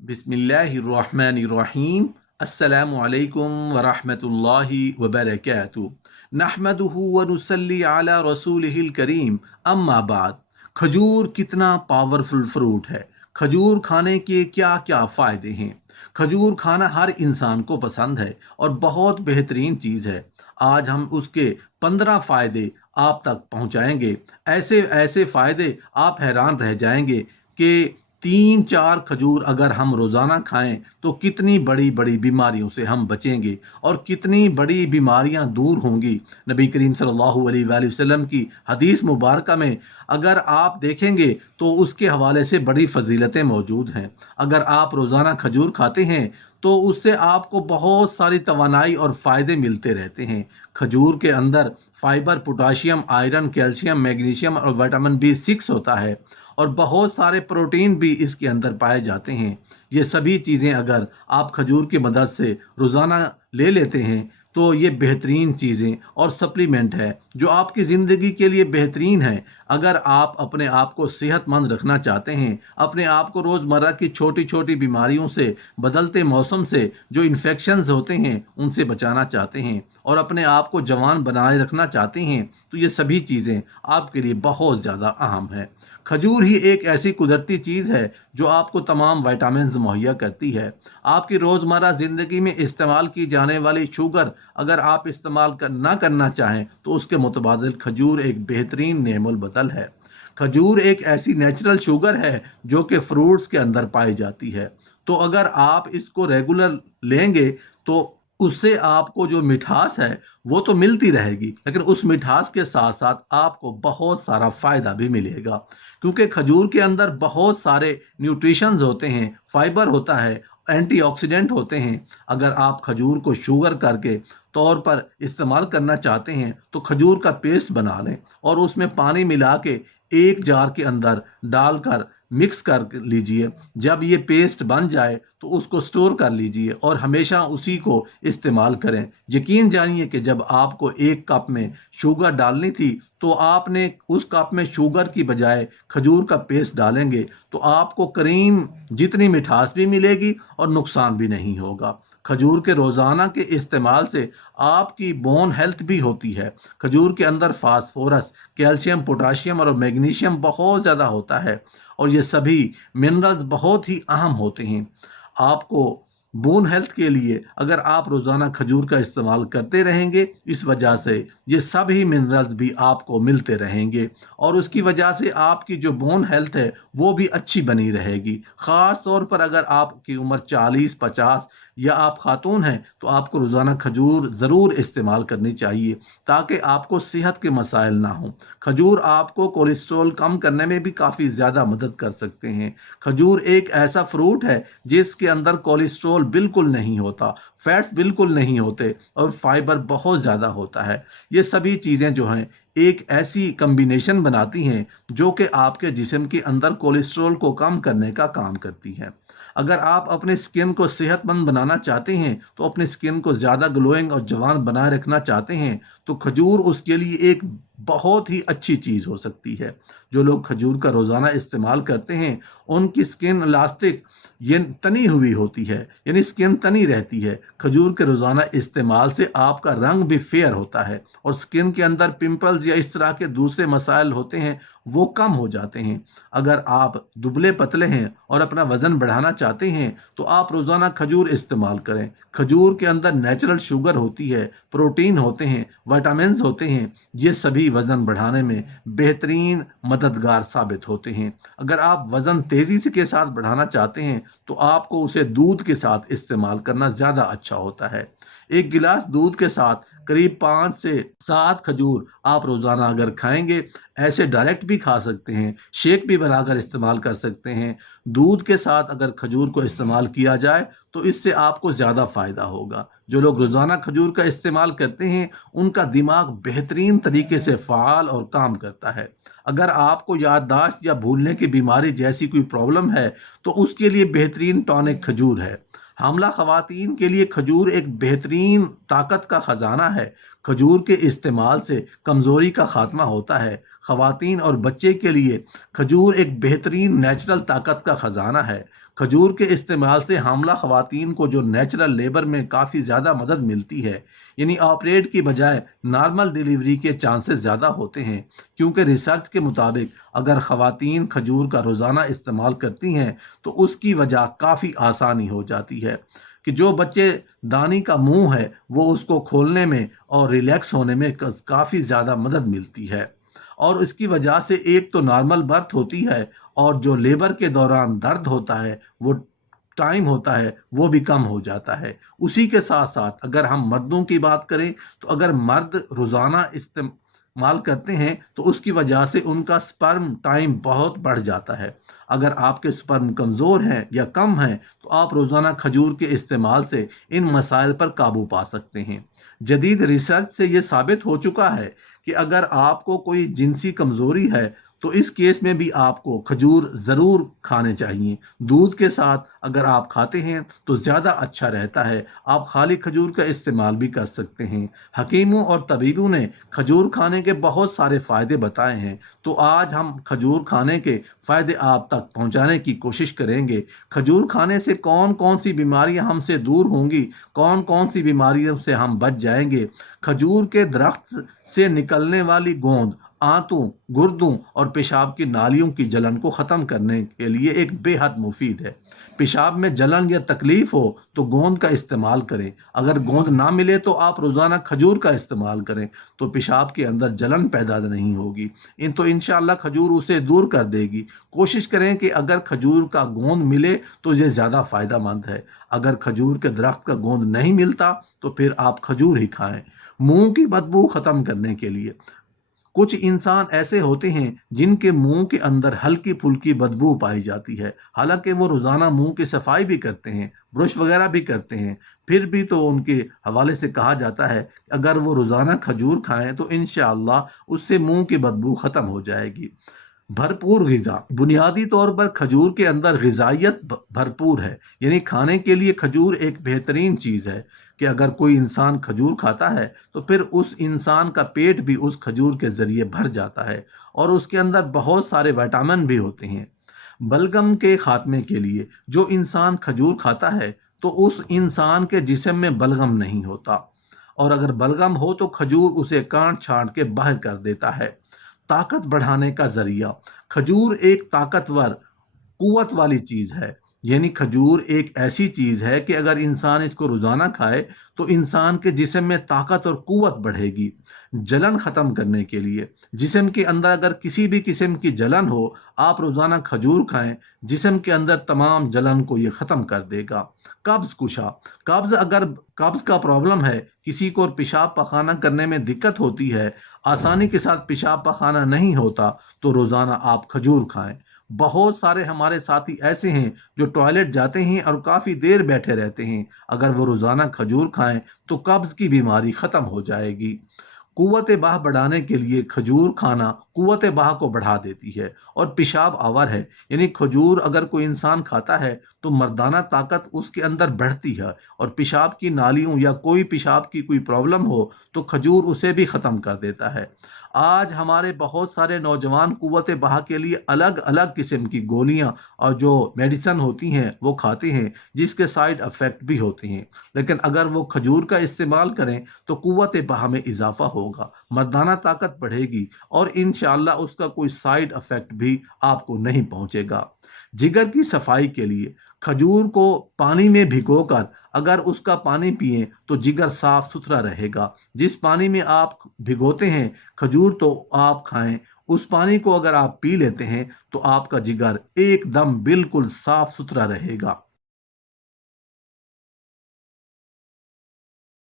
बिस्मिल्लाहिर्रहमानिर्रहीम। अस्सलामु अलैकुम वरहमतुल्लाहि वबरकातुहू। नहमदुहु व नुसल्ली अला रसूलिहिल करीम। अम्मा बाद। खजूर कितना पावरफुल फ्रूट है। खजूर खाने के क्या क्या फ़ायदे हैं। खजूर खाना हर इंसान को पसंद है और बहुत बेहतरीन चीज़ है। आज हम उसके 15 फ़ायदे आप तक पहुंचाएंगे। ऐसे ऐसे फ़ायदे आप हैरान रह जाएंगे कि 3-4 खजूर अगर हम रोज़ाना खाएं तो कितनी बड़ी बड़ी बीमारियों से हम बचेंगे और कितनी बड़ी बीमारियां दूर होंगी। नबी करीम सल्लल्लाहु अलैहि वसल्लम की हदीस मुबारक में अगर आप देखेंगे तो उसके हवाले से बड़ी फजीलतें मौजूद हैं। अगर आप रोज़ाना खजूर खाते हैं तो उससे आपको बहुत सारी तवानाई और फ़ायदे मिलते रहते हैं। खजूर के अंदर fibre, potassium, iron, calcium, magnesium और विटामिन B6 होता है और बहुत सारे प्रोटीन भी इसके अंदर पाए जाते हैं। ये सभी चीज़ें अगर आप खजूर की मदद से रोज़ाना ले लेते हैं तो ये बेहतरीन चीज़ें और सप्लीमेंट है जो आपकी ज़िंदगी के लिए बेहतरीन है। अगर आप अपने आप को सेहतमंद रखना चाहते हैं, अपने आप को रोज़मर्रा की छोटी छोटी बीमारियों से, बदलते मौसम से, जो इन्फेक्शंस होते हैं उनसे बचाना चाहते हैं और अपने आप को जवान बनाए रखना चाहते हैं तो ये सभी चीज़ें आपके लिए बहुत ज़्यादा अहम है। खजूर ही एक ऐसी कुदरती चीज़ है जो आपको तमाम विटामिन्स मुहैया करती है। आपकी रोज़मर्रा ज़िंदगी में इस्तेमाल की जाने वाली शुगर अगर आप इस्तेमाल ना करना चाहें तो उसके मुतबादिल खजूर एक बेहतरीन नेमुल बदल है। खजूर एक ऐसी नेचुरल शुगर है जो कि फ्रूट्स के अंदर पाई जाती है। तो अगर आप इसको रेगुलर लेंगे तो उससे आपको जो मिठास है वो तो मिलती रहेगी, लेकिन उस मिठास के साथ साथ आपको बहुत सारा फ़ायदा भी मिलेगा क्योंकि खजूर के अंदर बहुत सारे न्यूट्रिशंस होते हैं, फाइबर होता है, एंटीऑक्सीडेंट होते हैं। अगर आप खजूर को शुगर करके तौर पर इस्तेमाल करना चाहते हैं तो खजूर का पेस्ट बना लें और उसमें पानी मिला के एक जार के अंदर डालकर मिक्स कर लीजिए। जब ये पेस्ट बन जाए तो उसको स्टोर कर लीजिए और हमेशा उसी को इस्तेमाल करें। यकीन जानिए कि जब आपको एक कप में शुगर डालनी थी तो आपने उस कप में शुगर की बजाय खजूर का पेस्ट डालेंगे तो आपको करीम जितनी मिठास भी मिलेगी और नुकसान भी नहीं होगा। खजूर के रोज़ाना के इस्तेमाल से आपकी बोन हेल्थ भी होती है। खजूर के अंदर फास्फोरस, कैल्शियम, पोटाशियम और मैग्नीशियम बहुत ज़्यादा होता है और ये सभी मिनरल्स बहुत ही अहम होते हैं। आपको बोन हेल्थ के लिए अगर आप रोज़ाना खजूर का इस्तेमाल करते रहेंगे, इस वजह से ये सभी मिनरल्स भी आपको मिलते रहेंगे और उसकी वजह से आपकी जो बोन हेल्थ है वो भी अच्छी बनी रहेगी। ख़ास तौर पर अगर आपकी उम्र 40-50 या आप खातून हैं तो आपको रोज़ाना खजूर ज़रूर इस्तेमाल करनी चाहिए ताकि आपको सेहत के मसाइल ना हों। खजूर आपको कोलेस्ट्रॉल कम करने में भी काफ़ी ज़्यादा मदद कर सकते हैं। खजूर एक ऐसा फ्रूट है जिसके अंदर कोलेस्ट्रॉल बिल्कुल नहीं होता, फैट्स बिल्कुल नहीं होते और फाइबर बहुत ज़्यादा होता है। ये सभी चीज़ें जो हैं एक ऐसी कम्बिनेशन बनाती हैं जो कि आपके जिस्म के अंदर कोलेस्ट्रॉल को कम करने का काम करती है। अगर आप अपने स्किन को सेहतमंद बनाना चाहते हैं तो अपने स्किन को ज़्यादा ग्लोइंग और जवान बनाए रखना चाहते हैं तो खजूर उसके लिए एक बहुत ही अच्छी चीज़ हो सकती है। जो लोग खजूर का रोज़ाना इस्तेमाल करते हैं उनकी स्किन इलास्टिक ये तनी हुई होती है, यानी स्किन तनी रहती है। खजूर के रोज़ाना इस्तेमाल से आपका रंग भी फेयर होता है और स्किन के अंदर पिंपल्स या इस तरह के दूसरे मसाइल होते हैं वो कम हो जाते हैं। अगर आप दुबले पतले हैं और अपना वज़न बढ़ाना चाहते हैं तो आप रोज़ाना खजूर इस्तेमाल करें। खजूर के अंदर नेचुरल शुगर होती है, प्रोटीन होते हैं, विटामिन्स होते हैं, ये सभी वज़न बढ़ाने में बेहतरीन मददगार साबित होते हैं। अगर आप वज़न तेज़ी से के साथ बढ़ाना चाहते हैं तो आपको उसे दूध के साथ इस्तेमाल करना ज़्यादा अच्छा होता है। एक गिलास दूध के साथ करीब 5 से 7 खजूर आप रोज़ाना अगर खाएंगे, ऐसे डायरेक्ट भी खा सकते हैं, शेक भी बनाकर इस्तेमाल कर सकते हैं। दूध के साथ अगर खजूर को इस्तेमाल किया जाए तो इससे आपको ज़्यादा फ़ायदा होगा। जो लोग रोज़ाना खजूर का इस्तेमाल करते हैं उनका दिमाग बेहतरीन तरीके से फ़ाल और काम करता है। अगर आपको याददाश्त या भूलने की बीमारी जैसी कोई प्रॉब्लम है तो उसके लिए बेहतरीन टॉनिक खजूर है। हामला ख़वातीन के लिए खजूर एक बेहतरीन ताकत का ख़जाना है। खजूर के इस्तेमाल से कमज़ोरी का ख़ात्मा होता है। ख़वातीन और बच्चे के लिए खजूर एक बेहतरीन नेचुरल ताकत का ख़जाना है। खजूर के इस्तेमाल से हामला ख़वातीन को जो नेचुरल लेबर में काफ़ी ज़्यादा मदद मिलती है, यानी ऑपरेट की बजाय नॉर्मल डिलीवरी के चांसेस ज़्यादा होते हैं, क्योंकि रिसर्च के मुताबिक अगर ख़वातीन खजूर का रोज़ाना इस्तेमाल करती हैं तो उसकी वजह काफ़ी आसानी हो जाती है कि जो बच्चे दानी का मुंह है वो उसको खोलने में और रिलैक्स होने में काफ़ी ज़्यादा मदद मिलती है। और इसकी वजह से एक तो नॉर्मल बर्थ होती है, और जो लेबर के दौरान दर्द होता है, वो टाइम होता है, वो भी कम हो जाता है। उसी के साथ साथ अगर हम मर्दों की बात करें तो अगर मर्द रोज़ाना इस्तेमाल करते हैं तो उसकी वजह से उनका स्पर्म टाइम बहुत बढ़ जाता है। अगर आपके स्पर्म कमज़ोर हैं या कम हैं तो आप रोज़ाना खजूर के इस्तेमाल से इन मसाइल पर काबू पा सकते हैं। जदीद रिसर्च से ये साबित हो चुका है कि अगर आपको कोई जिनसी कमज़ोरी है तो इस केस में भी आपको खजूर ज़रूर खाने चाहिए। दूध के साथ अगर आप खाते हैं तो ज़्यादा अच्छा रहता है। आप खाली खजूर का इस्तेमाल भी कर सकते हैं। हकीमों और तबीबों ने खजूर खाने के बहुत सारे फ़ायदे बताए हैं, तो आज हम खजूर खाने के फ़ायदे आप तक पहुंचाने की कोशिश करेंगे। खजूर खाने से कौन कौन सी बीमारियां हमसे दूर होंगी, कौन कौन सी बीमारियों से हम बच जाएंगे। खजूर के दरख्त से निकलने वाली गोंद आंतों, गुर्दों और पेशाब की नालियों की जलन को ख़त्म करने के लिए एक बेहद मुफीद है। पेशाब में जलन या तकलीफ हो तो गोंद का इस्तेमाल करें। अगर गोंद ना मिले तो आप रोज़ाना खजूर का इस्तेमाल करें, तो पेशाब के अंदर जलन पैदा नहीं होगी। इन तो इंशाअल्लाह खजूर उसे दूर कर देगी। कोशिश करें कि अगर खजूर का गोंद मिले तो ये ज़्यादा फ़ायदा मंद है। अगर खजूर के दरख्त का गोंद नहीं मिलता तो फिर आप खजूर ही खाएं। मुंह की बदबू ख़त्म करने के लिए कुछ इंसान ऐसे होते हैं जिनके मुंह के अंदर हल्की फुल्की बदबू पाई जाती है, हालांकि वो रोजाना मुंह की सफाई भी करते हैं, ब्रश वगैरह भी करते हैं, फिर भी तो उनके हवाले से कहा जाता है कि अगर वो रोजाना खजूर खाएं तो इंशाअल्लाह उससे मुंह की बदबू खत्म हो जाएगी। भरपूर ग़िज़ा, बुनियादी तौर पर खजूर के अंदर ग़िज़ाइयत भरपूर है, यानी खाने के लिए खजूर एक बेहतरीन चीज़ है कि अगर कोई इंसान खजूर खाता है तो फिर उस इंसान का पेट भी उस खजूर के ज़रिए भर जाता है, और उसके अंदर बहुत सारे विटामिन भी होते हैं। बलगम के खात्मे के लिए जो इंसान खजूर खाता है तो उस इंसान के जिस्म में बलगम नहीं होता, और अगर बलगम हो तो खजूर उसे काट छांट के बाहर कर देता है। ताकत बढ़ाने का जरिया, खजूर एक ताकतवर कुव्वत वाली चीज है, यानी खजूर एक ऐसी चीज है कि अगर इंसान इसको रोजाना खाए तो इंसान के जिस्म में ताकत और कुव्वत बढ़ेगी। जलन खत्म करने के लिए, जिस्म के अंदर अगर किसी भी किस्म की जलन हो, आप रोजाना खजूर खाएं, जिस्म के अंदर तमाम जलन को ये खत्म कर देगा। कब्ज कुशा, अगर कब्ज का प्रॉब्लम है, किसी को पेशाब पखाना करने में दिक्कत होती है, आसानी के साथ पेशाब पखाना नहीं होता, तो रोजाना आप खजूर खाएं। बहुत सारे हमारे साथी ऐसे हैं जो टॉयलेट जाते हैं और काफी देर बैठे रहते हैं, अगर वो रोजाना खजूर खाएं तो कब्ज की बीमारी खत्म हो जाएगी। कुव्वत बाह बढ़ाने के लिए खजूर खाना कुव्वत बाह को बढ़ा देती है और पेशाब आवर है, यानी खजूर अगर कोई इंसान खाता है तो मर्दाना ताकत उसके अंदर बढ़ती है, और पेशाब की नालियों या कोई पेशाब की कोई प्रॉब्लम हो तो खजूर उसे भी ख़त्म कर देता है। आज हमारे बहुत सारे नौजवान कुव्वत बाह के लिए अलग अलग किस्म की गोलियां और जो मेडिसन होती हैं वो खाते हैं, जिसके साइड इफ़ेक्ट भी होते हैं, लेकिन अगर वो खजूर का इस्तेमाल करें तो कुव्वत बाह में इजाफा होगा, मर्दाना ताकत बढ़ेगी, और इंशाअल्लाह उसका कोई साइड इफेक्ट भी आपको नहीं पहुंचेगा। जिगर की सफाई के लिए खजूर को पानी में भिगोकर अगर उसका पानी पिएं तो जिगर साफ सुथरा रहेगा। जिस पानी में आप भिगोते हैं खजूर तो आप खाएं, उस पानी को अगर आप पी लेते हैं तो आपका जिगर एकदम बिल्कुल साफ सुथरा रहेगा।